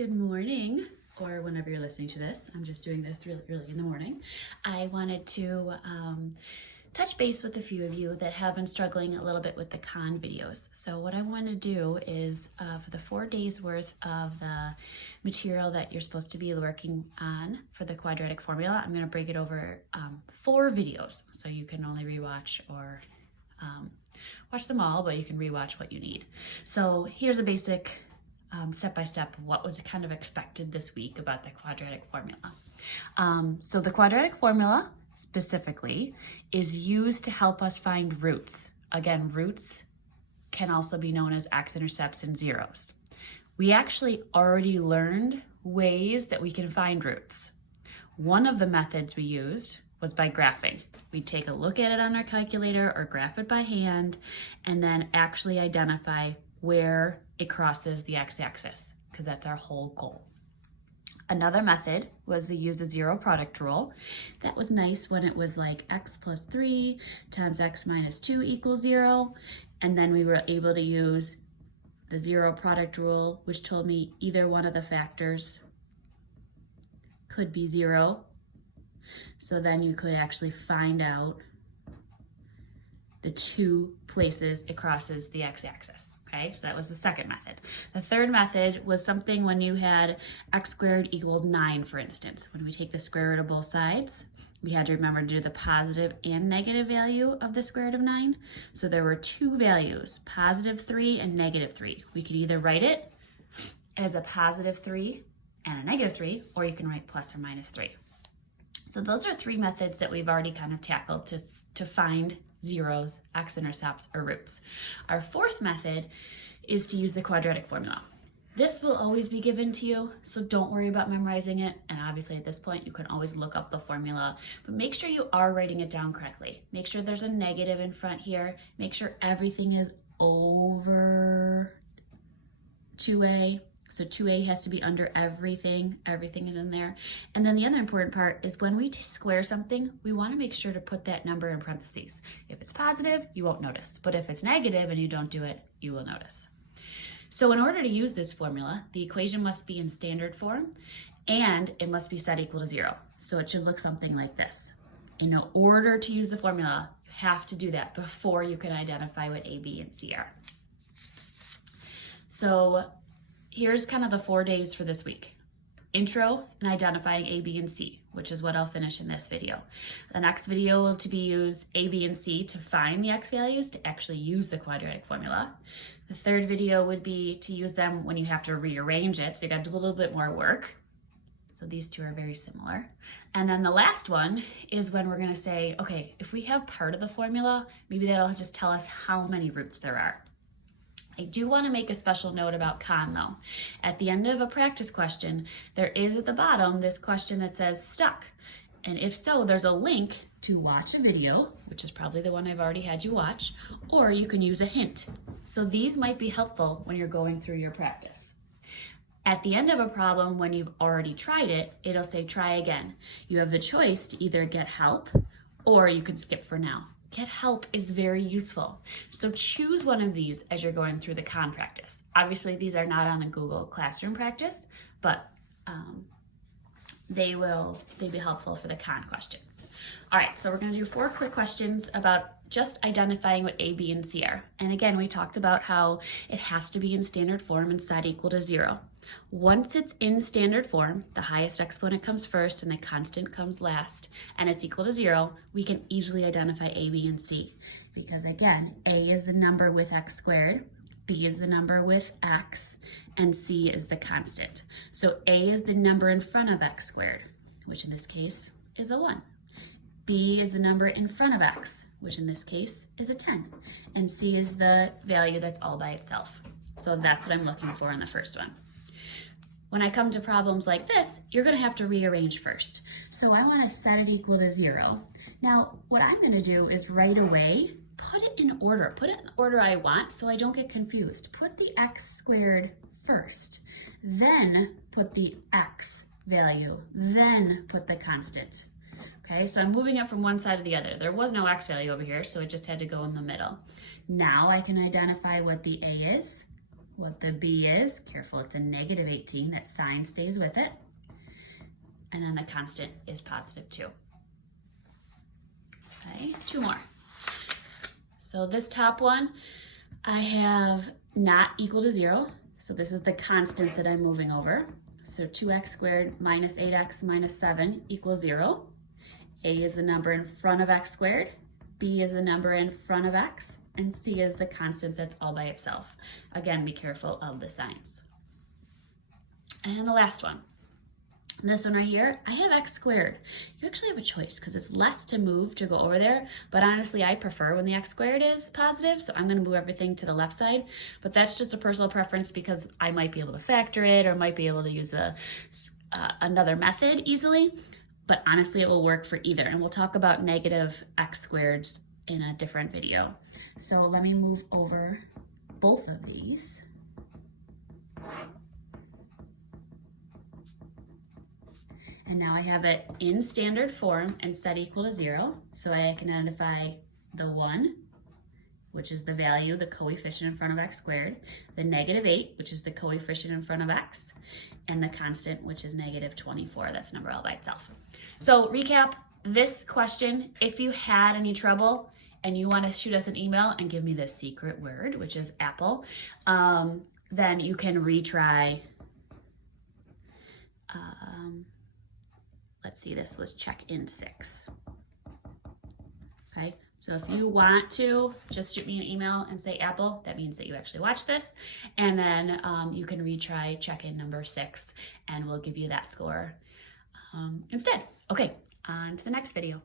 Good morning, or whenever you're listening to this. I'm just doing this really early in the morning. I wanted to touch base with a few of you that have been struggling a little bit with the con videos. So what I want to do is for the 4 days worth of the material that you're supposed to be working on for the quadratic formula, I'm going to break it over 4 videos. So you can only rewatch or watch them all, but you can rewatch what you need. So here's a basic step-by-step of what was kind of expected this week about the quadratic formula. So the quadratic formula specifically is used to help us find roots. Again, roots can also be known as x-intercepts and zeros. We actually already learned ways that we can find roots. One of the methods we used was by graphing. We'd take a look at it on our calculator or graph it by hand and then actually identify where it crosses the x-axis, because that's our whole goal. Another method was to use a zero product rule. That was nice when it was like x plus 3 times x minus 2 equals 0. And then we were able to use the zero product rule, which told me either one of the factors could be 0. So then you could actually find out the 2 places it crosses the x-axis. Okay, so that was the second method. The third method was something when you had x squared equals 9, for instance. When we take the square root of both sides, we had to remember to do the positive and negative value of the square root of 9. So there were 2 values, positive 3 and negative 3. We could either write it as a positive 3 and a negative 3, or you can write plus or minus 3. So those are 3 methods that we've already kind of tackled to find zeros, x-intercepts, or roots. Our fourth method is to use the quadratic formula. This will always be given to you, so don't worry about memorizing it. And obviously at this point, you can always look up the formula, but make sure you are writing it down correctly. Make sure there's a negative in front here. Make sure everything is over 2a. So 2a has to be under everything. Everything is in there. And then the other important part is when we square something, we want to make sure to put that number in parentheses. If it's positive, you won't notice. But if it's negative and you don't do it, you will notice. So in order to use this formula, the equation must be in standard form and it must be set equal to 0. So it should look something like this. In order to use the formula, you have to do that before you can identify what A, B, and C are. So here's kind of the 4 days for this week. Intro and identifying A, B, and C, which is what I'll finish in this video. The next video will be use A, B, and C to find the x values to actually use the quadratic formula. The third video would be to use them when you have to rearrange it, so you got to do a little bit more work. So these 2 are very similar. And then the last one is when we're gonna say, okay, if we have part of the formula, maybe that'll just tell us how many roots there are. I do want to make a special note about con though. At the end of a practice question, there is at the bottom this question that says stuck. And if so, there's a link to watch a video, which is probably the one I've already had you watch, or you can use a hint. So these might be helpful when you're going through your practice. At the end of a problem, when you've already tried it, it'll say try again. You have the choice to either get help or you can skip for now. Get help is very useful. So choose one of these as you're going through the con practice. Obviously, these are not on the Google Classroom practice, but they'd be helpful for the con questions. All right, so we're gonna do 4 quick questions about just identifying what A, B, and C are. And again, we talked about how it has to be in standard form and set equal to 0. Once it's in standard form, the highest exponent comes first and the constant comes last, and it's equal to 0, we can easily identify A, B, and C. Because again, A is the number with x squared, B is the number with x, and C is the constant. So A is the number in front of x squared, which in this case is a 1. B is the number in front of x, which in this case is a 10. And C is the value that's all by itself. So that's what I'm looking for in the first one. When I come to problems like this, you're gonna have to rearrange first. So I wanna set it equal to 0. Now, what I'm gonna do is right away, put it in order. Put it in the order I want so I don't get confused. Put the x squared first, then put the x value, then put the constant. Okay, so I'm moving it from one side to the other. There was no x value over here, so it just had to go in the middle. Now I can identify what the A is, what the b is. Careful, it's a negative 18. That sign stays with it. And then the constant is positive 2. Okay, 2 more. So this top one, I have not equal to 0. So this is the constant that I'm moving over. So 2x squared minus 8x minus 7 equals 0. A is the number in front of x squared. B is the number in front of x. And C is the constant that's all by itself. Again, be careful of the signs. And the last one. This one right here, I have x squared. You actually have a choice because it's less to move to go over there, but honestly I prefer when the x squared is positive, so I'm going to move everything to the left side, but that's just a personal preference because I might be able to factor it or might be able to use another method easily, but honestly it will work for either, and we'll talk about negative x squareds in a different video. So let me move over both of these. And now I have it in standard form and set equal to 0. So I can identify the 1, which is the value, the coefficient in front of x squared, the negative 8, which is the coefficient in front of x, and the constant, which is negative 24. That's number all by itself. So recap this question. If you had any trouble and you want to shoot us an email and give me the secret word, which is Apple, then you can retry. Let's see, this was check-in 6. Okay, so if you want to, just shoot me an email and say Apple. That means that you actually watched this. And then you can retry check-in number 6 and we'll give you that score instead. Okay, on to the next video.